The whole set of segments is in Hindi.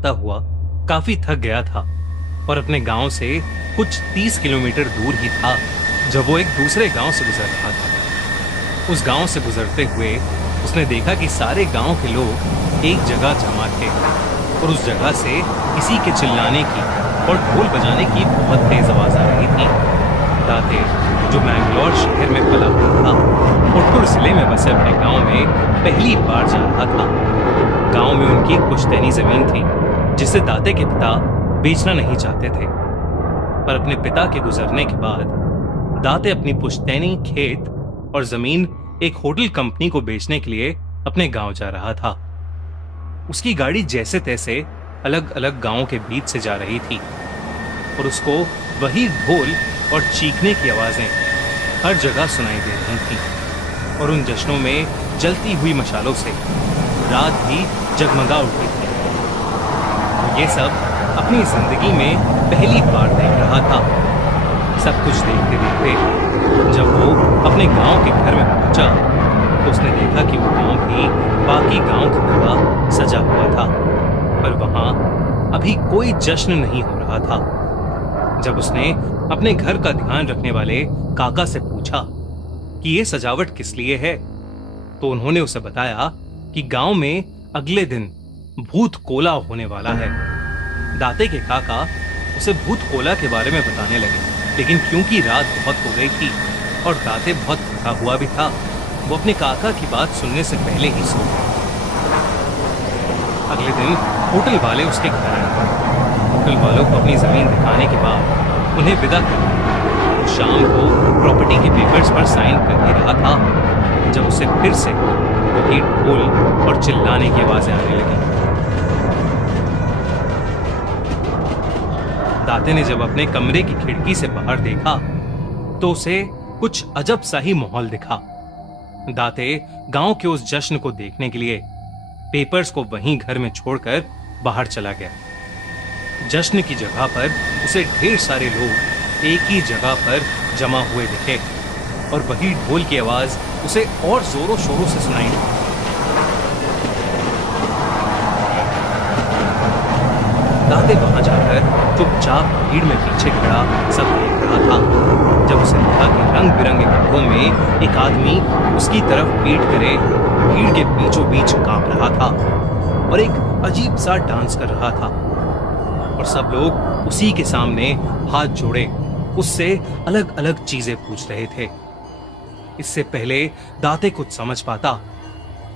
आता हुआ काफी थक गया था और अपने गांव से कुछ 30 किलोमीटर दूर ही था जब वो एक दूसरे गांव से गुजर रहा था। उस गांव से गुजरते हुए उसने देखा कि सारे गांव के लोग एक जगह जमा थे और उस जगह से किसी के चिल्लाने की और ढोल बजाने की बहुत तेज आवाज आ रही थी। दाते, जो मैंगलोर शहर में पला हुआ था, पुट्टुर जिले में बसे अपने गांव में पहली बार जा रहा था। गांव में उनकी पुश्तैनी जमीन थी जिसे दाते के पिता बेचना नहीं चाहते थे, पर अपने पिता के गुजरने के बाद दाते अपनी पुश्तैनी खेत और जमीन एक होटल कंपनी को बेचने के लिए अपने गांव जा रहा था। उसकी गाड़ी जैसे तैसे अलग अलग गांवों के बीच से जा रही थी और उसको वही ढोल और चीखने की आवाजें हर जगह सुनाई दे रही थी और उन जश्नों में जलती हुई मशालों से रात भी जगमगा उठी थी। ये सब अपनी जिंदगी में पहली बार देख रहा था। सब कुछ देखते देखते जब वो अपने गांव के घर में पहुंचा तो उसने देखा कि वो गांव भी बाकी गांव की तरह सजा हुआ था, पर वहां अभी कोई जश्न नहीं हो रहा था। जब उसने अपने घर का ध्यान रखने वाले काका से पूछा कि ये सजावट किस लिए है, तो उन्होंने उसे बताया कि गांव में अगले दिन भूत कोला होने वाला है। दाते के काका उसे भूत कोला के बारे में बताने लगे, लेकिन क्योंकि रात बहुत हो गई थी और दाते बहुत थका हुआ भी था, वो अपने काका की बात सुनने से पहले ही सो गया। अगले दिन होटल वाले उसके घर आए। होटल वालों को अपनी जमीन दिखाने के बाद उन्हें विदा कर दिया। वो शाम को प्रॉपर्टी के पेपर्स पर साइन कर ही रहा था जब उसे फिर से वही ढोल और चिल्लाने की आवाजें आने लगी। दाते ने जब अपने कमरे की खिड़की से बाहर देखा तो उसे कुछ अजब सा ही माहौल दिखा। दाते गांव के उस जश्न को देखने के लिए पेपर्स को वहीं घर में छोड़कर बाहर चला गया। जश्न की जगह पर उसे ढेर सारे लोग एक ही जगह पर जमा हुए दिखे और वही ढोल की आवाज उसे और जोरों शोरों से सुनाई दी। दाते वहां जाकर चुपचाप भीड़ में पीछे खड़ा सब देख रहा था। जब उसे देखा कि रंग बिरंगे कपड़ों में एक आदमी उसकी तरफ पीठ करे भीड़ के बीचों बीच कांप रहा था और एक अजीब सा डांस कर रहा था और सब लोग उसी के सामने हाथ जोड़े उससे अलग अलग चीजें पूछ रहे थे। इससे पहले दाते कुछ समझ पाता,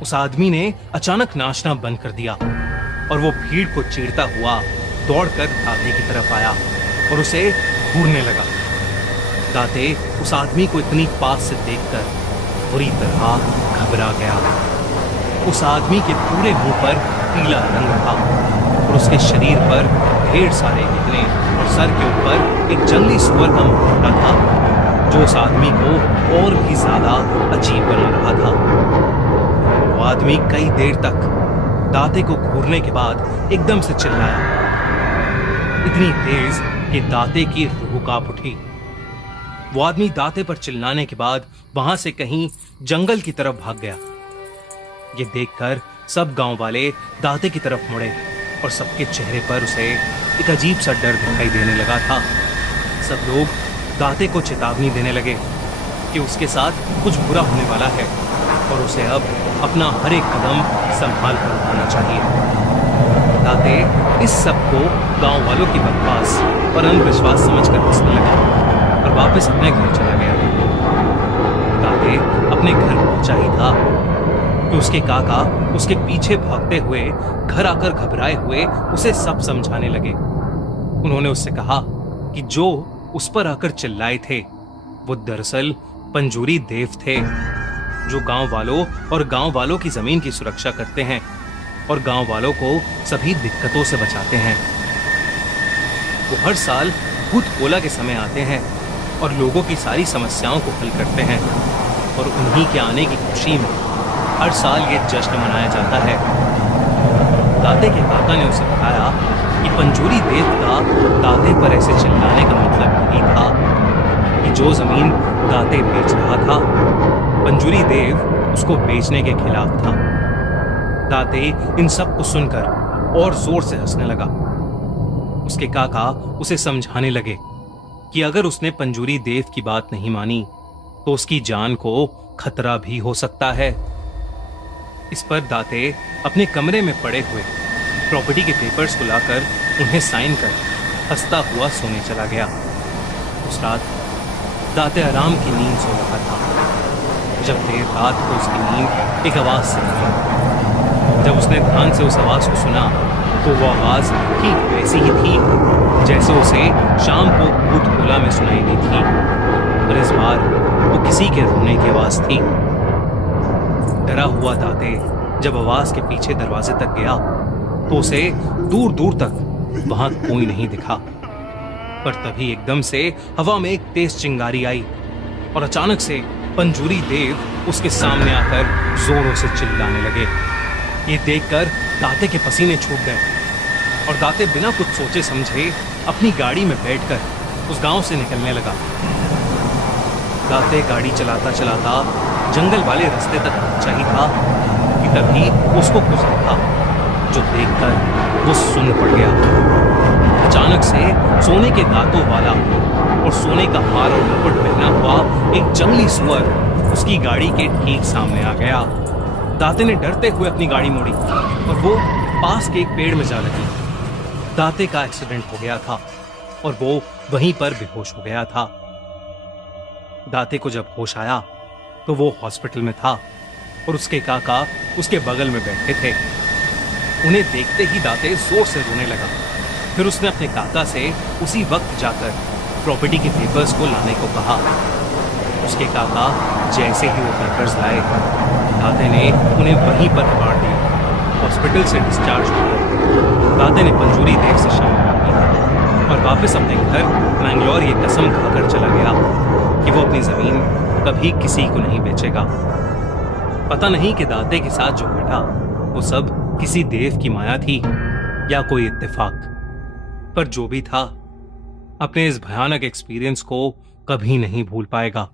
उस आदमी ने अचानक नाचना बंद कर दिया और वो भीड़ को चीरता हुआ दौड़कर दाते की तरफ आया और उसे घूरने लगा। दाते उस आदमी को इतनी पास से देखकर बुरी तरह घबरा गया। उस आदमी के पूरे मुंह पर पीला रंग था और उसके शरीर पर ढेर सारे इतने और सर के ऊपर एक जंगली सुअर का मुकुट था जो उस आदमी को और भी ज्यादा अजीब बना रहा था। वो आदमी कई देर तक दाते को घूरने के बाद एकदम से चिल्लाया, इतनी तेज कि दाते की रूह कांप उठी। वो आदमी दाते पर चिल्लाने के बाद वहां से कहीं जंगल की तरफ भाग गया। ये देखकर सब गांव वाले दाते की तरफ मुड़े और सबके चेहरे पर उसे एक अजीब सा डर दिखाई देने लगा था। सब लोग दाते को चेतावनी देने लगे कि उसके साथ कुछ बुरा होने वाला है और उसे अब अपना हर एक कदम संभाल कर उठाना चाहिए। दाते इस सब को गांव वालों की बकवास और अंधविश्वास समझकर हंसने लगा और वापस अपने घर चला गया। दाते अपने घर पहुंचा ही था कि उसके काका उसके पीछे भागते हुए घर आकर घबराए हुए उसे सब समझाने लगे। उन्होंने उससे कहा कि जो उस पर आकर चिल्लाए थे वो दरअसल पंजूरी देव थे, जो गांव वालों और गांव वालों की जमीन की सुरक्षा करते हैं और गांव वालों को सभी दिक्कतों से बचाते हैं। वो हर साल भूत कोला के समय आते हैं और लोगों की सारी समस्याओं को हल करते हैं और उन्हीं के आने की खुशी में हर साल ये जश्न मनाया जाता है। दाते के काका ने उसे बताया कि पंजूरी देव का दाते पर ऐसे चिल्लाने का मतलब यही था कि जो जमीन दाते बेच रहा था पंजूरी देव उसको बेचने के खिलाफ था। दाते इन सब को सुनकर और जोर से हंसने लगा। उसके काका उसे समझाने लगे कि अगर उसने पंजूरी देव की बात नहीं मानी तो उसकी जान को खतरा भी हो सकता है। इस पर दाते अपने कमरे में पड़े हुए प्रॉपर्टी के पेपर्स को लाकर उन्हें साइन कर हंसता हुआ सोने चला गया। उस रात दाते आराम की नींद सो रहा था जब देर रात को उसकी नींद एक आवाज से खुली। जब उसने ध्यान से उस आवाज को सुना तो वो आवाज ठीक वैसी ही थी जैसे उसे शाम को भूत खोला में सुनाई दी थी, पर इस बार वो किसी के रोने की आवाज थी। डरा हुआ दाते जब आवाज के पीछे दरवाजे तक गया तो उसे दूर दूर तक वहां कोई नहीं दिखा, पर तभी एकदम से हवा में एक तेज चिंगारी आई और अचानक से पंजूरी देव उसके सामने आकर जोरों से चिल्लाने लगे। ये देखकर दाते के पसीने छूट गए और दाते बिना कुछ सोचे समझे अपनी गाड़ी में बैठकर उस गांव से निकलने लगा। दाते गाड़ी चलाता चलाता जंगल वाले रास्ते तक पहुंचा ही था कि तभी उसको कुछ दिखा जो देखकर वो सुन्न पड़ गया। अचानक से सोने के दांतों वाला और सोने का हार और मुकुट पहना हुआ एक जंगली सुअर उसकी गाड़ी के ठीक सामने आ गया। दाते ने डरते हुए अपनी गाड़ी मोड़ी और वो पास के एक पेड़ में जा लगी। दाते का एक्सीडेंट हो गया था और वो वहीं पर बेहोश हो गया था। दाते को जब होश आया तो वो हॉस्पिटल में था और उसके काका उसके बगल में बैठे थे। उन्हें देखते ही दाते जोर से रोने लगा। फिर उसने अपने काका से उसी वक्त जाकर प्रॉपर्टी के पेपर्स को लाने को कहा। उसके काका जैसे ही वो पेपर्स लाए दाते ने उन्हें वहीं पर फाड़ दिया। हॉस्पिटल से डिस्चार्ज होकर दाते ने पंजूरी देव से क्षमा मांगी और वापस अपने घर मैंगलोर ये कसम खाकर चला गया कि वो अपनी जमीन कभी किसी को नहीं बेचेगा। पता नहीं कि दाते के साथ जो घटा वो सब किसी देव की माया थी या कोई इत्तेफाक, पर जो भी था अपने इस भयानक एक्सपीरियंस को कभी नहीं भूल पाएगा।